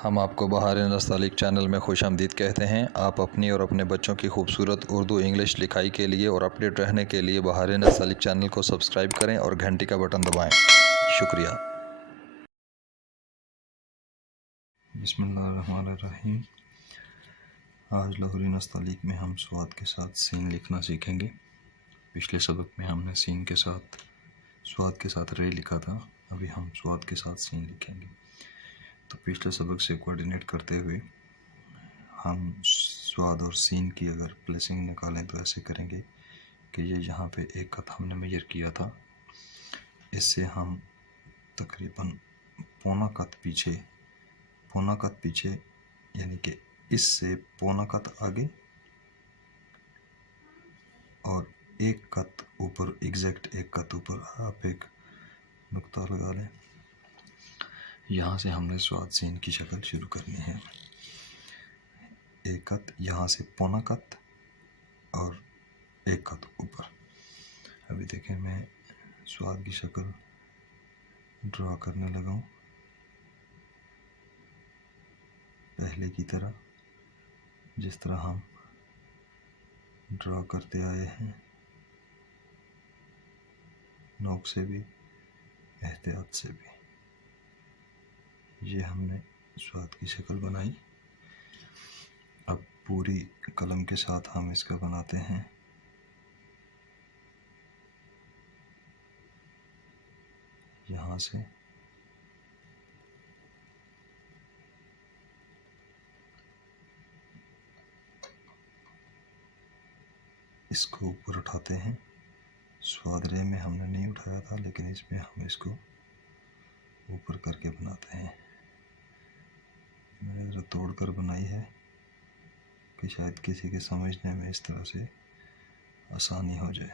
हम आपको बहार नस्तालिक चैनल में खुशामदीद कहते हैं। आप अपनी और अपने बच्चों की खूबसूरत उर्दू इंग्लिश लिखाई के लिए और अपडेट रहने के लिए बहार नस्तालिक चैनल को सब्सक्राइब करें और घंटी का बटन दबाएं। शुक्रिया। बिस्मिल्लाहिर्रहमानिर्रहीम। आज लाहौरी नस्तालिक में हम स्वाद के साथ सीन लिखना सीखेंगे। पिछले सबक में हमने सीन के साथ स्वाद के साथ रे लिखा था, अभी हम स्वाद के साथ सीन लिखेंगे। तो पिछले सबक से कोऑर्डिनेट करते हुए हम स्वाद और सीन की अगर प्लेसिंग निकालें तो ऐसे करेंगे कि ये यहाँ पे एक कत हमने मेजर किया था, इससे हम तकरीबन पौना कत पीछे यानी कि इससे पौना कत आगे और एक कत ऊपर, एग्जैक्ट एक कत ऊपर आप एक नुक्ता लगा लें। यहाँ से हमने स्वाद सीन की शक्ल शुरू करनी है। एक कत यहाँ से पौना कत और एक कत ऊपर। अभी देखें, मैं स्वाद की शक्ल ड्रा करने लगा हूँ पहले की तरह, जिस तरह हम ड्रा करते आए हैं, नोक से भी एहतियात से भी। ये हमने स्वाद की शक्ल बनाई। अब पूरी कलम के साथ हम इसका बनाते हैं। यहाँ से इसको ऊपर उठाते हैं। स्वाद रे में हमने नहीं उठाया था, लेकिन इसमें हम इसको ऊपर करके बनाते हैं। मैंने ज़रा तोड़ कर बनाई है कि शायद किसी के समझने में इस तरह से आसानी हो जाए।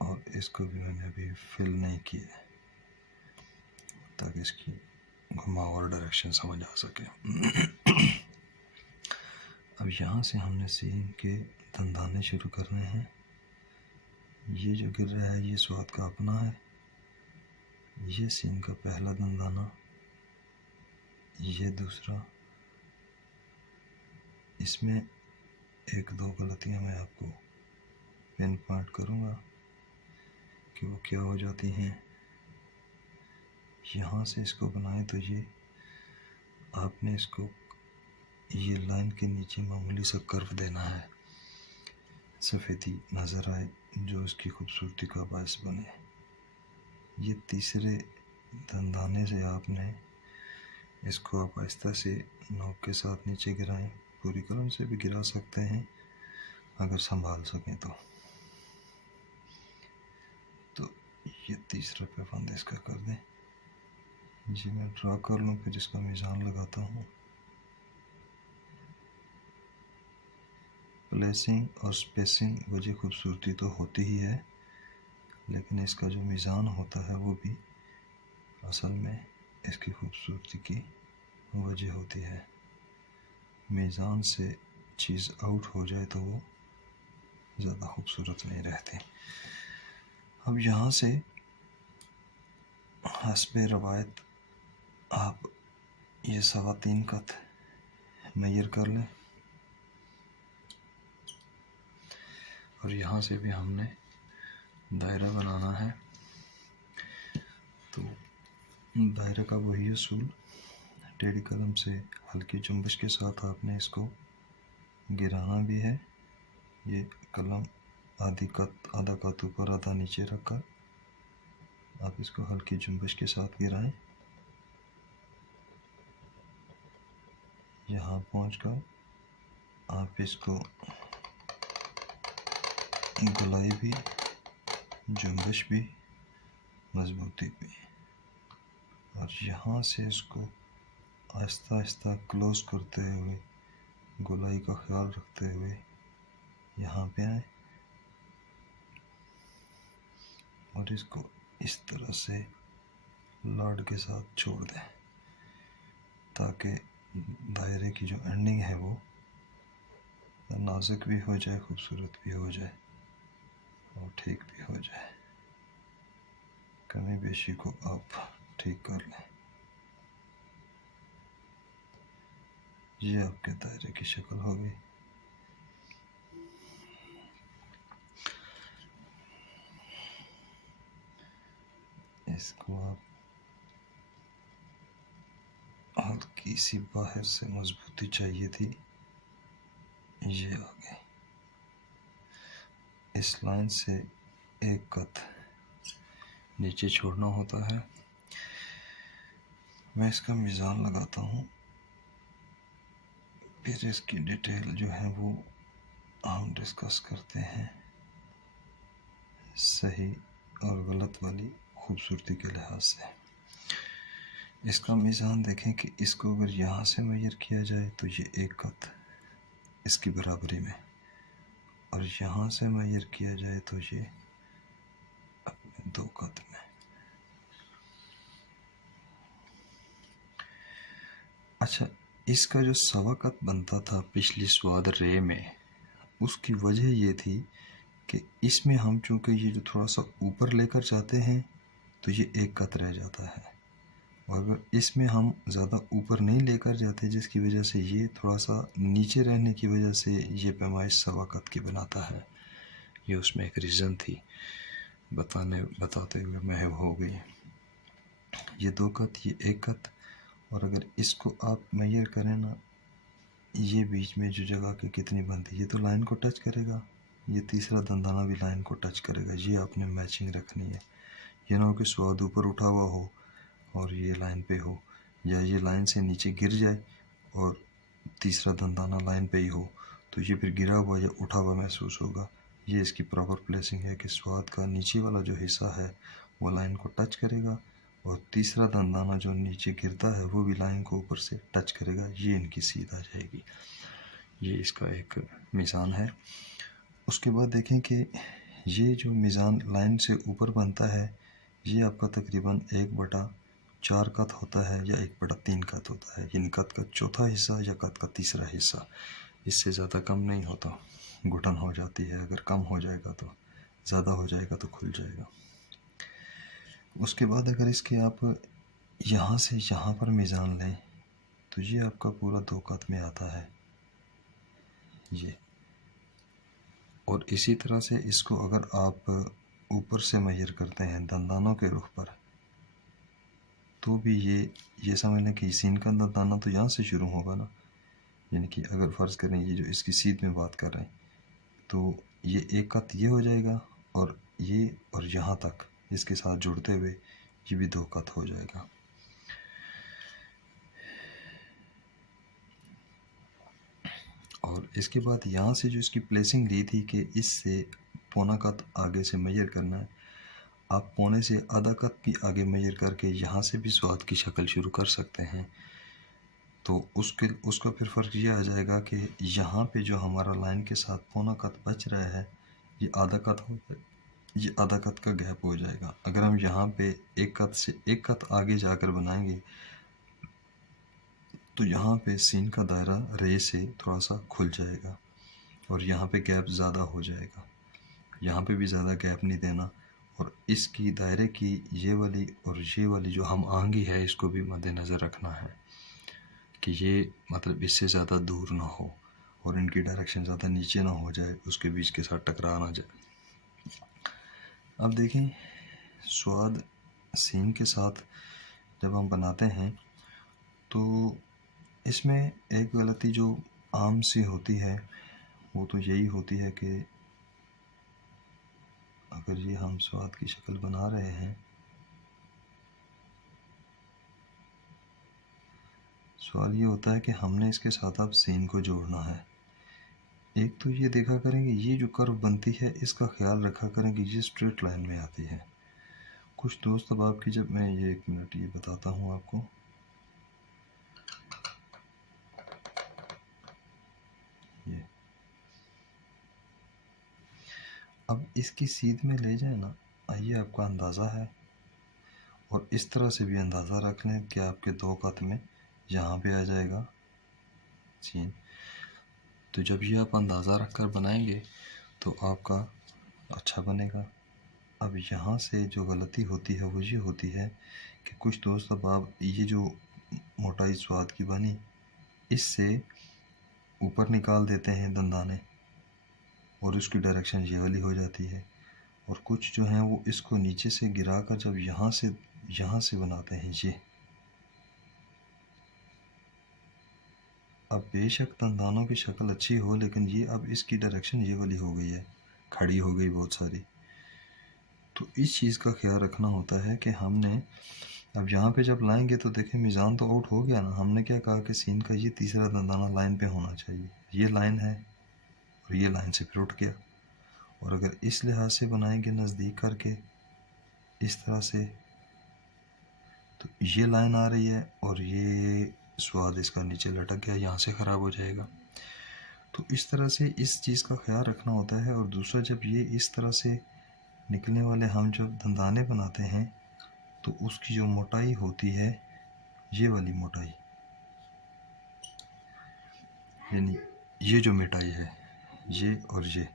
और इसको भी मैंने अभी फिल नहीं किया ताकि इसकी घुमावदार डायरेक्शन समझ आ सके। अब यहाँ से हमने सीन के दंदाने शुरू करने हैं। ये जो गिर रहा है ये स्वाद का अपना है। ये सीन का पहला दंदाना, ये दूसरा। इसमें एक दो गलतियाँ मैं आपको पिन पॉइंट करूँगा कि वो क्या हो जाती हैं। यहाँ से इसको बनाएं तो ये आपने इसको ये लाइन के नीचे मामूली सा कर्व देना है, सफ़ेदी नज़र आए जो इसकी खूबसूरती का बायस बने। ये तीसरे दंदाने से आपने इसको आप आहिस्ता से नोक के साथ नीचे गिराएं। पूरी कलम से भी गिरा सकते हैं अगर संभाल सकें तो। ये तीसरा पैबंद इसका कर दें। जी मैं ड्रा कर लूँ, फिर इसका मीज़ान लगाता हूँ। प्लेसिंग और स्पेसिंग वजह खूबसूरती तो होती ही है, लेकिन इसका जो मीज़ान होता है वो भी असल में इसकी खूबसूरती की वजह होती है। मीज़ान से चीज़ आउट हो जाए तो वो ज़्यादा खूबसूरत नहीं रहती। अब यहाँ से हस्बे रवायत आप ये 3.25 कत मेजर कर लें और यहाँ से भी हमने दायरा बनाना है। तो दायरे का वही असूल, टेढ़ी कलम से हल्की जुम्बिश के साथ आपने इसको गिराना भी है। ये कलम आधा कत ऊपर आधा नीचे रखकर आप इसको हल्की जुम्बिश के साथ गिराएं। यहाँ पहुँचकर आप इसको गलाई भी, जुम्बिश भी, मजबूती भी, और यहाँ से इसको आहिस्ता आहिस्ता क्लोज करते हुए, गोलाई का ख्याल रखते हुए यहाँ पे आए और इसको इस तरह से लाड के साथ छोड़ दें ताकि दायरे की जो एंडिंग है वो नाजुक भी हो जाए, खूबसूरत भी हो जाए और ठीक भी हो जाए। कमी बेशी को आप ठीक कर लें। ये आपके दायरे की शक्ल हो गई। इसको आप हल्की सी बाहर से मजबूती चाहिए थी, ये आ गई। इस लाइन से एक कत नीचे छोड़ना होता है। मैं इसका मीज़ान लगाता हूँ, फिर इसकी डिटेल जो है वो हम डिस्कस करते हैं, सही और गलत वाली खूबसूरती के लिहाज से। इसका मीज़ान देखें कि इसको अगर यहाँ से मेजर किया जाए तो ये एक कत इसकी बराबरी में, और यहाँ से मेजर किया जाए तो ये अपने 2 कत में। अच्छा, इसका जो सवा कत बनता था पिछली स्वाद रे में, उसकी वजह ये थी कि इसमें हम चूँकि ये जो थोड़ा सा ऊपर लेकर जाते हैं तो ये एक कत रह जाता है, और अगर इसमें हम ज़्यादा ऊपर नहीं लेकर जाते जिसकी वजह से ये थोड़ा सा नीचे रहने की वजह से ये पैमाइश सवा कत की बनाता है। ये उसमें एक रीज़न थी, बताते हुए महव हो गई। ये 2 कत, ये 1 कत, और अगर इसको आप मेजर करें ना, ये बीच में जो जगह की कितनी बनती है, ये तो लाइन को टच करेगा, ये तीसरा दंदाना भी लाइन को टच करेगा। ये आपने मैचिंग रखनी है। ये ना हो कि स्वाद ऊपर उठा हुआ हो और ये लाइन पे हो, या ये लाइन से नीचे गिर जाए और तीसरा दंदाना लाइन पे ही हो, तो ये फिर गिरा हुआ या उठा हुआ महसूस होगा। ये इसकी प्रॉपर प्लेसिंग है कि स्वाद का नीचे वाला जो हिस्सा है वो लाइन को टच करेगा, और तीसरा दंदाना जो नीचे गिरता है वो भी लाइन को ऊपर से टच करेगा। ये इनकी सीध आ जाएगी। ये इसका एक मीज़ान है। उसके बाद देखें कि ये जो मीज़ान लाइन से ऊपर बनता है, ये आपका तकरीबन 1/4 कत होता है या 1/3 कत होता है, यानी कत का चौथा हिस्सा या कत का तीसरा हिस्सा। इससे ज़्यादा कम नहीं होता, घुटन हो जाती है। अगर कम हो जाएगा तो, ज़्यादा हो जाएगा तो खुल जाएगा। उसके बाद अगर इसके आप यहाँ से यहाँ पर मीज़ान लें तो ये आपका पूरा 2 कत में आता है ये। और इसी तरह से इसको अगर आप ऊपर से मेजर करते हैं दंदानों के रुख पर, तो भी ये समझ लें कि सीन का दंदाना तो यहाँ से शुरू होगा ना, यानी कि अगर फ़र्ज़ करें ये जो इसकी सीध में बात कर रहे हैं, तो ये एक कत ये हो जाएगा, और ये और यहाँ तक इसके साथ जुड़ते हुए ये भी 2 कत हो जाएगा। और इसके बाद यहाँ से जो इसकी प्लेसिंग ली थी कि इससे पौना कत आगे से मेजर करना है, आप पौने से आधा कत भी आगे मेजर करके यहाँ से भी स्वाद की शक्ल शुरू कर सकते हैं। तो उसका फिर फ़र्क ये आ जाएगा कि यहाँ पे जो हमारा लाइन के साथ पौना कत बच रहा है, ये आधा कत हो जाए, ये आधा कत का गैप हो जाएगा। अगर हम यहाँ पे 1 कत से 1 कत आगे जाकर बनाएंगे तो यहाँ पे सीन का दायरा रे से थोड़ा सा खुल जाएगा, और यहाँ पे गैप ज़्यादा हो जाएगा। यहाँ पे भी ज़्यादा गैप नहीं देना, और इसकी दायरे की ये वाली और ये वाली जो हम आंगी है इसको भी मद्देनज़र रखना है कि ये मतलब इससे ज़्यादा दूर ना हो और इनकी डायरेक्शन ज़्यादा नीचे ना हो जाए, उसके बीच के साथ टकरा ना जाए। अब देखें, स्वाद सीन के साथ जब हम बनाते हैं तो इसमें एक गलती जो आम सी होती है वो तो यही होती है कि अगर ये हम स्वाद की शक्ल बना रहे हैं, सवाल ये होता है कि हमने इसके साथ अब सीन को जोड़ना है। एक तो ये देखा करेंगे ये जो कर्व बनती है इसका ख्याल रखा करें कि ये स्ट्रेट लाइन में आती है। कुछ दोस्त अब आपकी, जब मैं ये 1 मिनट ये बताता हूँ आपको, ये अब इसकी सीध में ले जाए ना, ये आपका अंदाज़ा है, और इस तरह से भी अंदाज़ा रख लें कि आपके 2 कत में यहाँ पे आ जाएगा सीन। तो जब ये आप अंदाज़ा रख कर बनाएंगे तो आपका अच्छा बनेगा। अब यहाँ से जो गलती होती है वो ये होती है कि कुछ दोस्त अब आप ये जो मोटाई स्वाद की बनी, इससे ऊपर निकाल देते हैं दंदाने और उसकी डायरेक्शन ये वाली हो जाती है, और कुछ जो हैं वो इसको नीचे से गिरा कर जब यहाँ से बनाते हैं ये। अब बेशक दंदानों की शक्ल अच्छी हो, लेकिन ये अब इसकी डायरेक्शन ये वाली हो गई है, खड़ी हो गई बहुत सारी। तो इस चीज़ का ख्याल रखना होता है कि हमने अब यहाँ पे जब लाएंगे तो देखें मीज़ान तो आउट हो गया ना। हमने क्या कहा कि सीन का ये तीसरा दंदाना लाइन पे होना चाहिए, ये लाइन है और ये लाइन से फिर उठ गया। और अगर इस लिहाज से बनाएंगे नज़दीक करके इस तरह से, तो ये लाइन आ रही है और ये स्वाद इसका नीचे लटक गया, यहाँ से ख़राब हो जाएगा। तो इस तरह से इस चीज़ का ख्याल रखना होता है। और दूसरा, जब ये इस तरह से निकलने वाले हम जब दंदाने बनाते हैं तो उसकी जो मोटाई होती है ये वाली मोटाई, यानी ये जो मिटाई है ये और ये,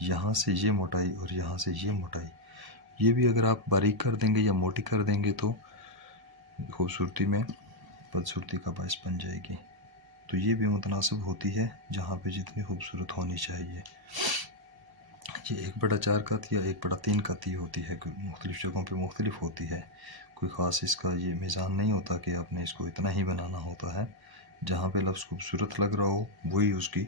यहाँ से ये मोटाई और यहाँ से ये मोटाई, ये भी अगर आप बारीक कर देंगे या मोटी कर देंगे तो खूबसूरती में बदसूरती का बायस बन जाएगी। तो ये भी मुतनासिब होती है जहाँ पे जितनी खूबसूरत होनी चाहिए। ये 1/4 कत या 1/3 कत ही होती है, मुख्तलिफ़ जगहों पे मुख्तलिफ होती है। कोई ख़ास इसका ये मीज़ान नहीं होता कि आपने इसको इतना ही बनाना होता है। जहाँ पे लफ्ज़ खूबसूरत लग रहा हो वही उसकी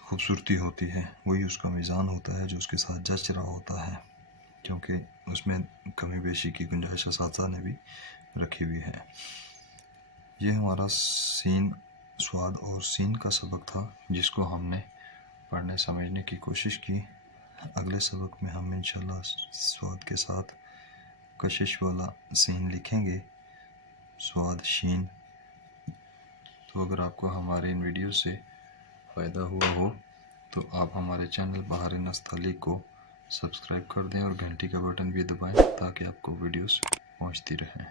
खूबसूरती होती है, वही उसका मीज़ान होता है जो उसके साथ जच रहा होता है, क्योंकि उसमें कमी बेशी की गुंजाइश असातिज़ा ने भी रखी हुई है। ये हमारा सीन, स्वाद और सीन का सबक था जिसको हमने पढ़ने समझने की कोशिश की। अगले सबक में हम इंशाल्लाह स्वाद के साथ कशिश वाला सीन लिखेंगे, स्वाद शीन। तो अगर आपको हमारे इन वीडियो से फ़ायदा हुआ हो तो आप हमारे चैनल बहार नस्तालिक को सब्सक्राइब कर दें और घंटी का बटन भी दबाएं ताकि आपको वीडियोस पहुंचती रहें।